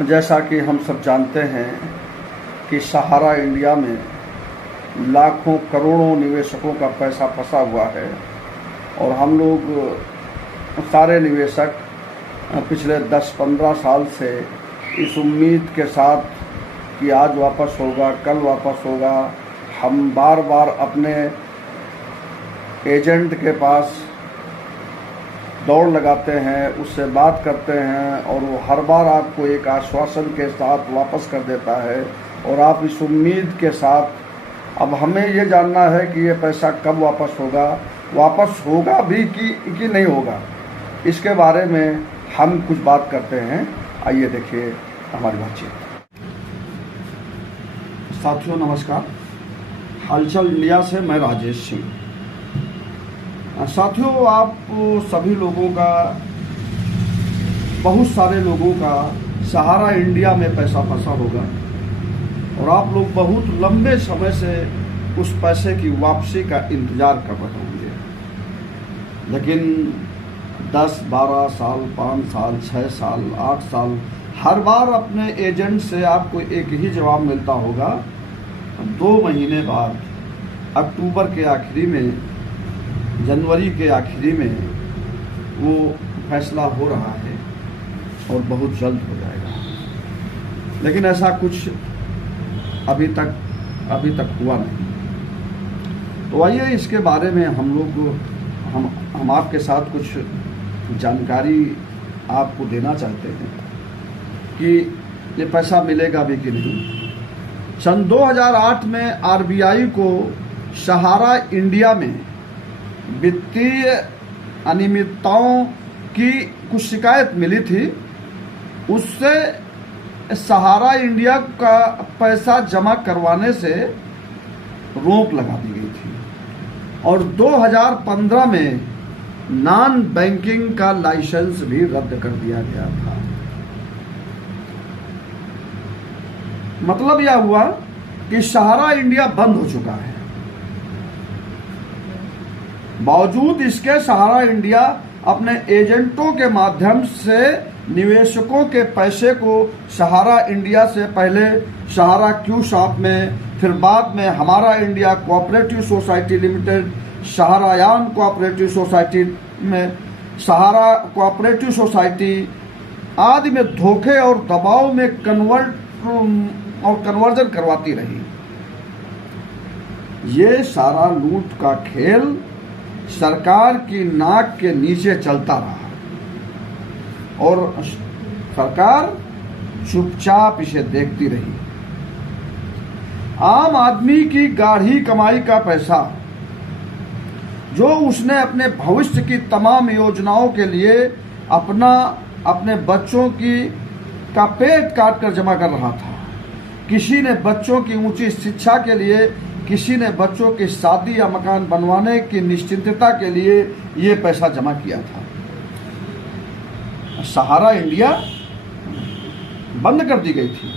जैसा कि हम सब जानते हैं कि सहारा इंडिया में लाखों करोड़ों निवेशकों का पैसा फंसा हुआ है और हम लोग सारे निवेशक पिछले 10-15 साल से इस उम्मीद के साथ कि आज वापस होगा, कल वापस होगा, हम बार बार अपने एजेंट के पास दौड़ लगाते हैं, उससे बात करते हैं और वो हर बार आपको एक आश्वासन के साथ वापस कर देता है। और आप इस उम्मीद के साथ अब हमें ये जानना है कि ये पैसा कब वापस होगा भी कि नहीं होगा, इसके बारे में हम कुछ बात करते हैं। आइए देखिए हमारी बातचीत। साथियों नमस्कार, हलचल इंडिया से मैं राजेश सिंह। साथियों, आप सभी लोगों का, बहुत सारे लोगों का सहारा इंडिया में पैसा फंसा होगा और आप लोग बहुत लंबे समय से उस पैसे की वापसी का इंतज़ार कर रहे होंगे, लेकिन 10, 12 साल, 5 साल, 6 साल, 8 साल हर बार अपने एजेंट से आपको एक ही जवाब मिलता होगा। 2 महीने बाद अक्टूबर के आखिरी में, जनवरी के आखिरी में वो फैसला हो रहा है और बहुत जल्द हो जाएगा, लेकिन ऐसा कुछ अभी तक हुआ नहीं। तो आइए इसके बारे में हम आपके साथ कुछ जानकारी आपको देना चाहते हैं कि ये पैसा मिलेगा भी कि नहीं। सन 2008 में आरबीआई को सहारा इंडिया में वित्तीय अनियमितताओं की कुछ शिकायत मिली थी। उससे सहारा इंडिया का पैसा जमा करवाने से रोक लगा दी गई थी और 2015 में नॉन बैंकिंग का लाइसेंस भी रद्द कर दिया गया था। मतलब यह हुआ कि सहारा इंडिया बंद हो चुका है। बावजूद इसके सहारा इंडिया अपने एजेंटों के माध्यम से निवेशकों के पैसे को सहारा इंडिया से पहले सहारा क्यू शॉप में, फिर बाद में हमारा India cooperative society limited, Saharayan cooperative society में, सहारा कोऑपरेटिव सोसाइटी आदि में धोखे और दबाव में कन्वर्जन करवाती रही। ये सारा लूट का खेल सरकार की नाक के नीचे चलता रहा और सरकार चुपचाप इसे देखती रही। आम आदमी की गाढ़ी कमाई का पैसा जो उसने अपने भविष्य की तमाम योजनाओं के लिए अपने बच्चों का पेट काट कर जमा कर रहा था। किसी ने बच्चों की ऊंची शिक्षा के लिए, किसी ने बच्चों की शादी या मकान बनवाने की निश्चिंतता के लिए ये पैसा जमा किया था। सहारा इंडिया बंद कर दी गई थी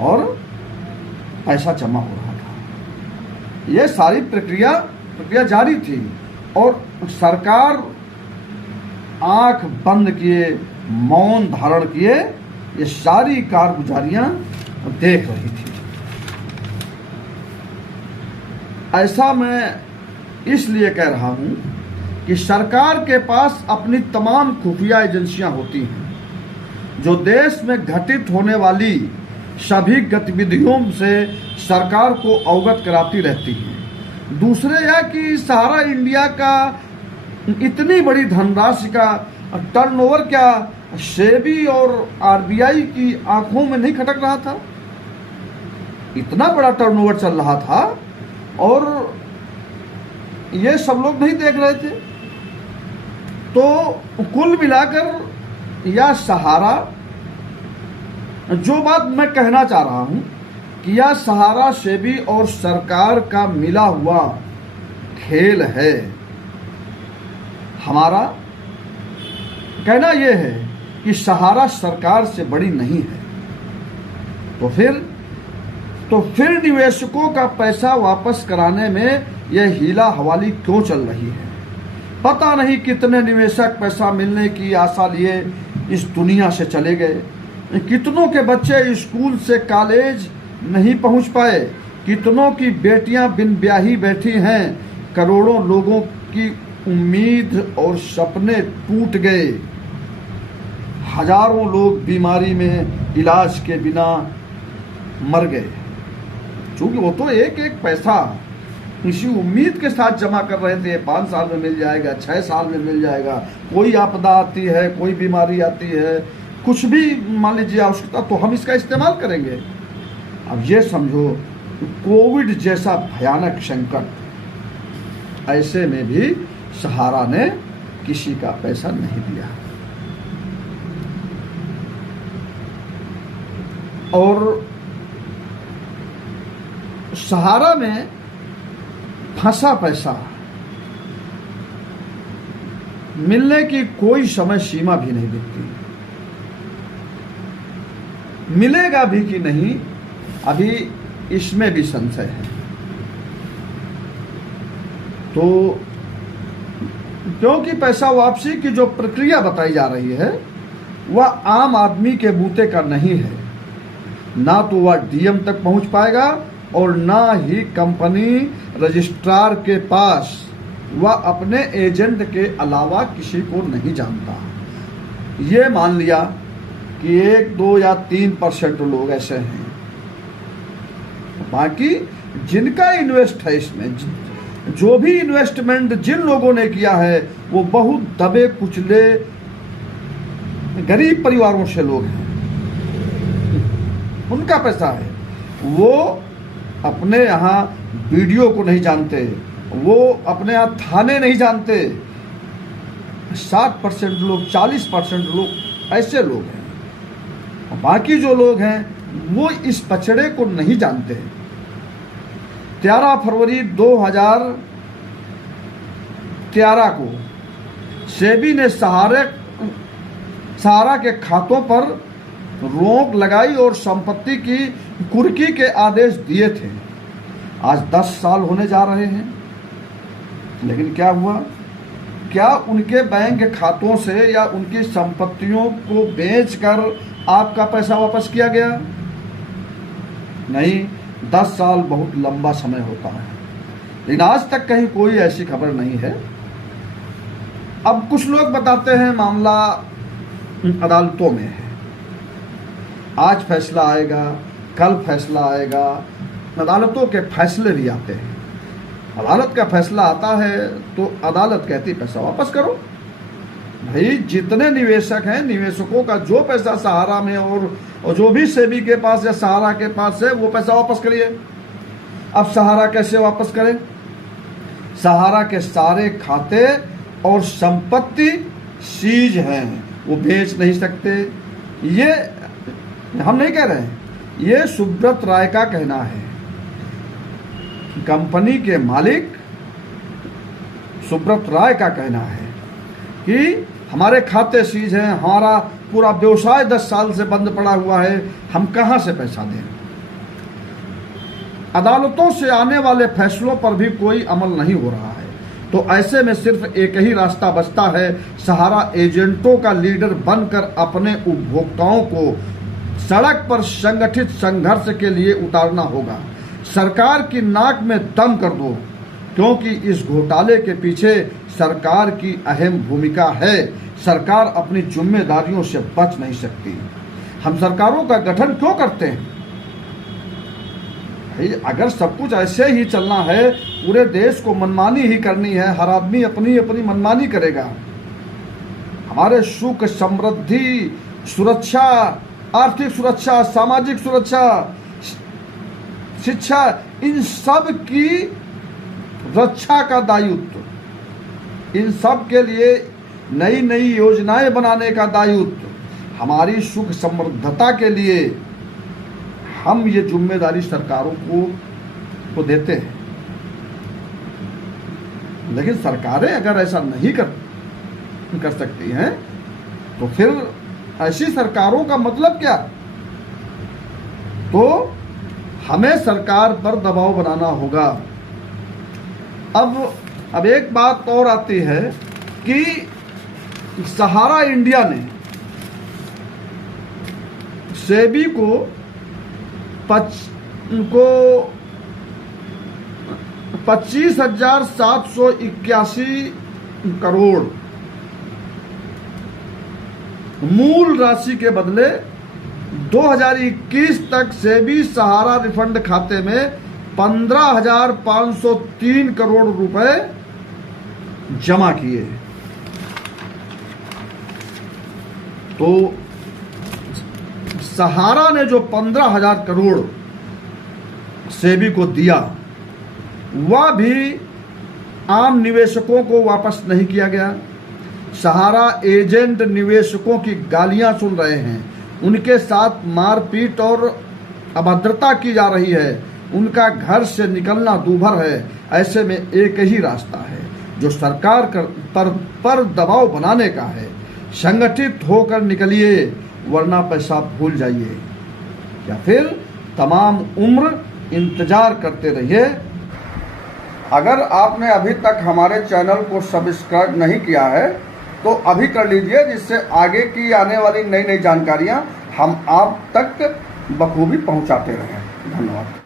और पैसा जमा हो रहा था। ये सारी प्रक्रिया जारी थी और सरकार आंख बंद किए, मौन धारण किए ये सारी कारगुजारियां देख रही थी। ऐसा मैं इसलिए कह रहा हूं कि सरकार के पास अपनी तमाम खुफिया एजेंसियां होती हैं जो देश में घटित होने वाली सभी गतिविधियों से सरकार को अवगत कराती रहती हैं। दूसरे यह कि सहारा इंडिया का इतनी बड़ी धनराशि का टर्नओवर क्या सेबी और आरबीआई की आंखों में नहीं खटक रहा था? इतना बड़ा टर्नओवर चल रहा था और ये सब लोग नहीं देख रहे थे। तो कुल मिलाकर यह सहारा, जो बात मैं कहना चाह रहा हूं कि यह सहारा सेबी और सरकार का मिला हुआ खेल है। हमारा कहना यह है कि सहारा सरकार से बड़ी नहीं है। तो फिर निवेशकों का पैसा वापस कराने में यह हीला हवाली क्यों चल रही है? पता नहीं कितने निवेशक पैसा मिलने की आशा लिए इस दुनिया से चले गए कितनों के बच्चे स्कूल से कॉलेज नहीं पहुंच पाए, कितनों की बेटियां बिन ब्याही बैठी हैं, करोड़ों लोगों की उम्मीद और सपने टूट गए, हजारों लोग बीमारी में इलाज के बिना मर गए। क्योंकि वो तो एक एक पैसा इसी उम्मीद के साथ जमा कर रहे थे 5 साल में मिल जाएगा, 6 साल में मिल जाएगा, कोई आपदा आती है, कोई बीमारी आती है, कुछ भी मान लीजिए आवश्यकता, तो हम इसका इस्तेमाल करेंगे। अब ये समझो कोविड जैसा भयानक संकट, ऐसे में भी सहारा ने किसी का पैसा नहीं दिया। और सहारा में फंसा पैसा मिलने की कोई समय सीमा भी नहीं दिखती, मिलेगा भी कि नहीं अभी इसमें भी संशय है। तो क्योंकि पैसा वापसी की जो प्रक्रिया बताई जा रही है वह आम आदमी के बूते का नहीं है, ना तो वह डीएम तक पहुंच पाएगा और ना ही कंपनी रजिस्ट्रार के पास, वह अपने एजेंट के अलावा किसी को नहीं जानता। ये मान लिया कि 1, 2 या 3% लोग ऐसे हैं, बाकी जिनका इन्वेस्ट है इसमें, जो भी इन्वेस्टमेंट जिन लोगों ने किया है वो बहुत दबे कुचले गरीब परिवारों से लोग हैं, उनका पैसा है। वो अपने यहाँ वीडियो को नहीं जानते, वो अपने यहाँ थाने नहीं जानते। 60% लोग, 40% लोग ऐसे लोग हैं, बाकी जो लोग हैं वो इस पचड़े को नहीं जानते। 13 फरवरी 2013 को सेबी ने सहारा के खातों पर रोक लगाई और संपत्ति की कुर्की के आदेश दिए थे। आज 10 साल होने जा रहे हैं, लेकिन क्या हुआ? क्या उनके बैंक खातों से या उनकी संपत्तियों को बेचकर आपका पैसा वापस किया गया? नहीं। 10 साल बहुत लंबा समय होता है, लेकिन आज तक कहीं कोई ऐसी खबर नहीं है। अब कुछ लोग बताते हैं मामला अदालतों में है, आज फैसला आएगा, कल फैसला आएगा। अदालतों के फैसले भी आते हैं, अदालत का फैसला आता है तो अदालत कहती पैसा वापस करो। भाई जितने निवेशक हैं, निवेशकों का जो पैसा सहारा में और जो भी सेबी के पास या सहारा के पास है वो पैसा वापस करिए। अब सहारा कैसे वापस करें? सहारा के सारे खाते और संपत्ति सीज हैं, वो बेच नहीं सकते। ये हम नहीं कह रहे हैं, ये सुब्रत राय का कहना है। कंपनी के मालिक सुब्रत राय का कहना है कि हमारे खाते सीज हैं, हमारा पूरा व्यवसाय 10 साल से बंद पड़ा हुआ है, हम कहां से पैसा दें? अदालतों से आने वाले फैसलों पर भी कोई अमल नहीं हो रहा है। तो ऐसे में सिर्फ एक ही रास्ता बचता है, सहारा एजेंटों का लीडर बनकर अपने उपभोक्ताओं को सड़क पर संगठित संघर्ष के लिए उतारना होगा। सरकार की नाक में दम कर दो, क्योंकि इस घोटाले के पीछे सरकार की अहम भूमिका है। सरकार अपनी जिम्मेदारियों से बच नहीं सकती। हम सरकारों का गठन क्यों करते हैं? भाई अगर सब कुछ ऐसे ही चलना है, पूरे देश को मनमानी ही करनी है, हर आदमी अपनी अपनी मनमानी करेगा, हमारे सुख, समृद्धि, सुरक्षा, आर्थिक सुरक्षा, सामाजिक सुरक्षा, शिक्षा, इन सब की रक्षा का दायित्व, इन सब के लिए नई नई योजनाएं बनाने का दायित्व, हमारी सुख समृद्धता के लिए हम ये जिम्मेदारी सरकारों को देते हैं। लेकिन सरकारें अगर ऐसा नहीं कर सकती हैं तो फिर ऐसी सरकारों का मतलब क्या? तो हमें सरकार पर दबाव बनाना होगा। अब एक बात और आती है कि सहारा इंडिया ने सेबी को 25,781 करोड़ मूल राशि के बदले 2021 तक सेबी सहारा रिफंड खाते में 15,503 करोड़ रुपए जमा किए। तो सहारा ने जो 15,000 करोड़ सेबी को दिया वह भी आम निवेशकों को वापस नहीं किया गया। सहारा एजेंट निवेशकों की गालियां सुन रहे हैं, उनके साथ मारपीट और अभद्रता की जा रही है, उनका घर से निकलना दूभर है। ऐसे में एक ही रास्ता है जो सरकार पर दबाव बनाने का है। संगठित होकर निकलिए वरना पैसा भूल जाइए, या फिर तमाम उम्र इंतजार करते रहिए। अगर आपने अभी तक हमारे चैनल को सब्सक्राइब नहीं किया है तो अभी कर लीजिए, जिससे आगे की आने वाली नई नई जानकारियां हम आप तक बखूबी पहुंचाते रहें। धन्यवाद।